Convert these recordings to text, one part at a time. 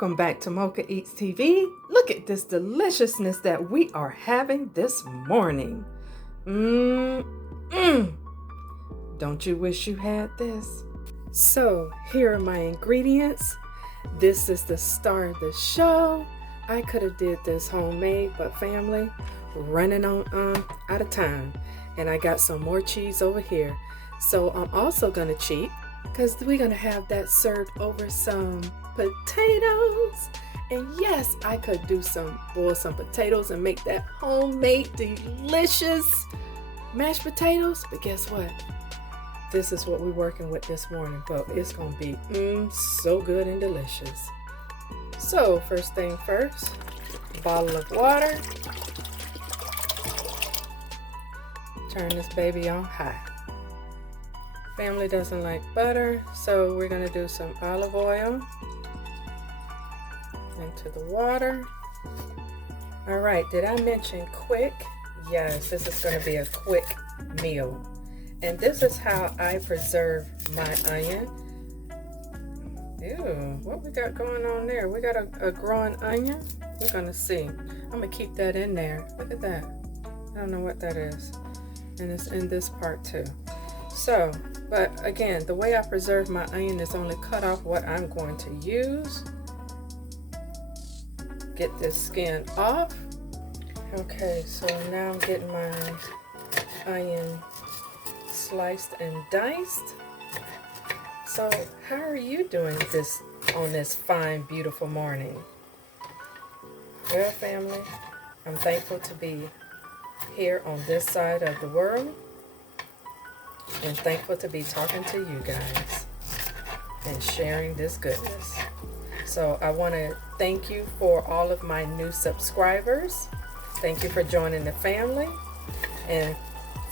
Welcome back to Mochaeatstv. Look at this deliciousness that we are having this morning. Don't you wish you had this? So here are my ingredients. This is the star of the show. I could have did this homemade, but family, running on out of time. And I got some more cheese over here. So I'm also gonna cheat because we're gonna have that served over some potatoes. And yes, I could boil some potatoes and make that homemade delicious mashed potatoes. But guess what? This is what we're working with this morning, but it's gonna be so good and delicious. So first thing first, bottle of water. Turn this baby on high. Family doesn't like butter, so we're gonna do some olive oil into the water. All right, did I mention quick? Yes, this is gonna be a quick meal. And this is how I preserve my onion. Ew, what we got going on there? We got a growing onion. We're gonna see. I'm gonna keep that in there. Look at that. I don't know what that is. And it's in this part too. So, but again, the way I preserve my onion is only cut off what I'm going to use. Get this skin off. Okay, so now I'm getting my onion sliced and diced. So how are you doing this on this fine, beautiful morning? Well, family, I'm thankful to be here on this side of the world and thankful to be talking to you guys and sharing this goodness. So I want to thank you for all of my new subscribers. Thank you for joining the family. And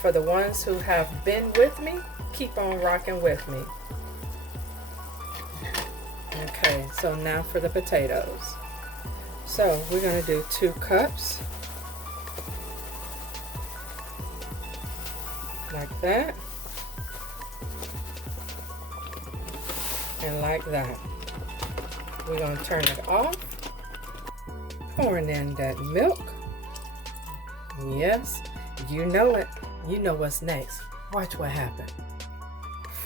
for the ones who have been with me, keep on rocking with me. Okay, so now for the potatoes. So we're going to do 2 cups. Like that. And like that. We're going to turn it off. Pouring in that milk. Yes, you know it. You know what's next. Watch what happened.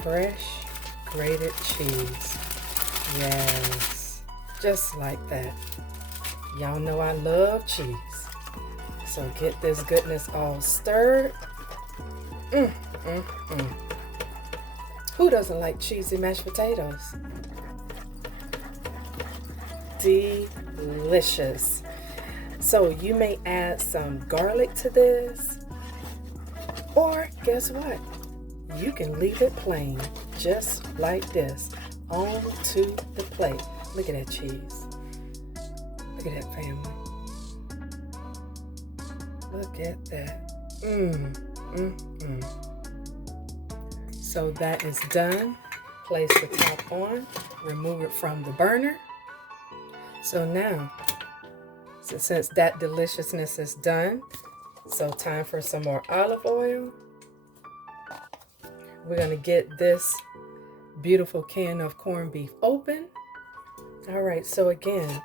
Fresh grated cheese. Yes, just like that. Y'all know I love cheese. So get this goodness all stirred. Who doesn't like cheesy mashed potatoes? Delicious. So you may add some garlic to this, or guess what? You can leave it plain, just like this, onto the plate. Look at that cheese. Look at that, family. Look at that. So that is done. Place the top on, remove it from the burner. So now, since that deliciousness is done, so time for some more olive oil. We're gonna get this beautiful can of corned beef open. All right, so again,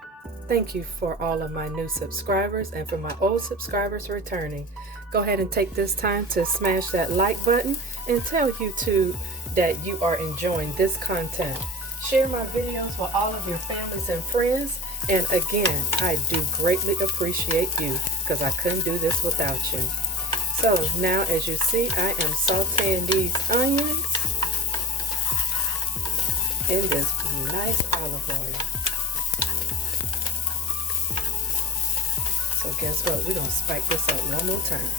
thank you for all of my new subscribers and for my old subscribers returning. Go ahead and take this time to smash that like button and tell YouTube that you are enjoying this content. Share my videos with all of your families and friends. And again, I do greatly appreciate you because I couldn't do this without you. So now, as you see, I am sauteing these onions in this nice olive oil. So guess what? We're going to spike this up one more time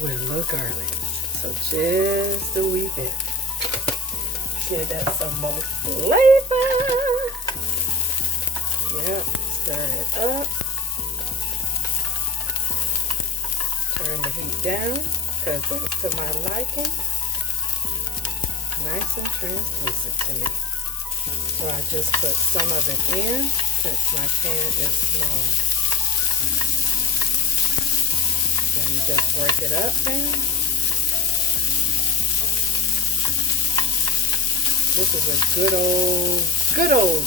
with a little garlic. So just a wee bit. Give that some more flavor. Yep, stir it up. Turn the heat down because it's to my liking. Nice and translucent to me. So I just put some of it in since my pan is small. Then you just break it up, man. This is a good old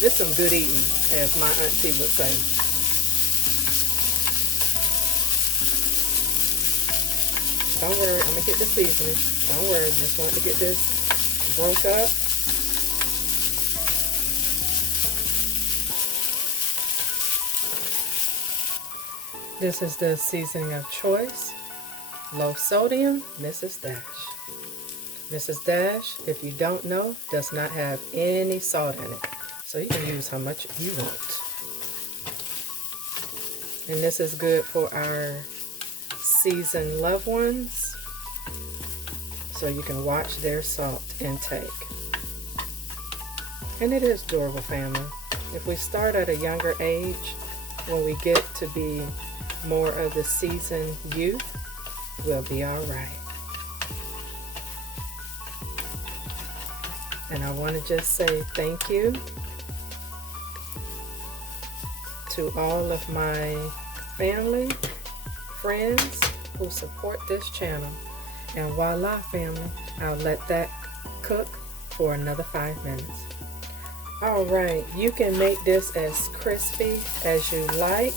This some good eating, as my auntie would say. Don't worry, I'm gonna get the seasoning. Don't worry, just want to get this broke up. This is the seasoning of choice. Low sodium, Mrs. Dash. Mrs. Dash, if you don't know, does not have any salt in it. So you can use how much you want. And this is good for our seasoned loved ones, so you can watch their salt intake. And it is doable, family. If we start at a younger age, when we get to be more of the seasoned youth, we'll be all right. And I want to just say thank you to all of my family, friends who support this channel. And voila, family, I'll let that cook for another 5 minutes. All right, you can make this as crispy as you like.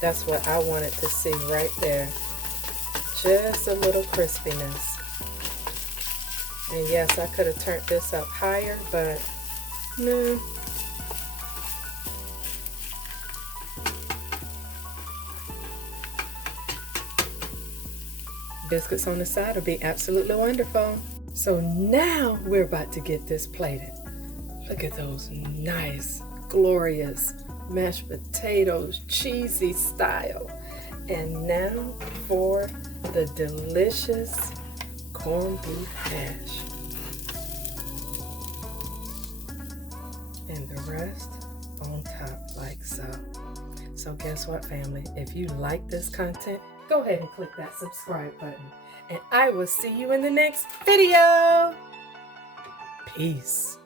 That's what I wanted to see right there. Just a little crispiness. And yes, I could have turned this up higher, but no. Biscuits on the side will be absolutely wonderful. So now we're about to get this plated. Look at those nice, glorious mashed potatoes, cheesy style. And now for the delicious corned beef hash. And the rest on top like so. So guess what, family? If you like this content, go ahead and click that subscribe button. And I will see you in the next video. Peace.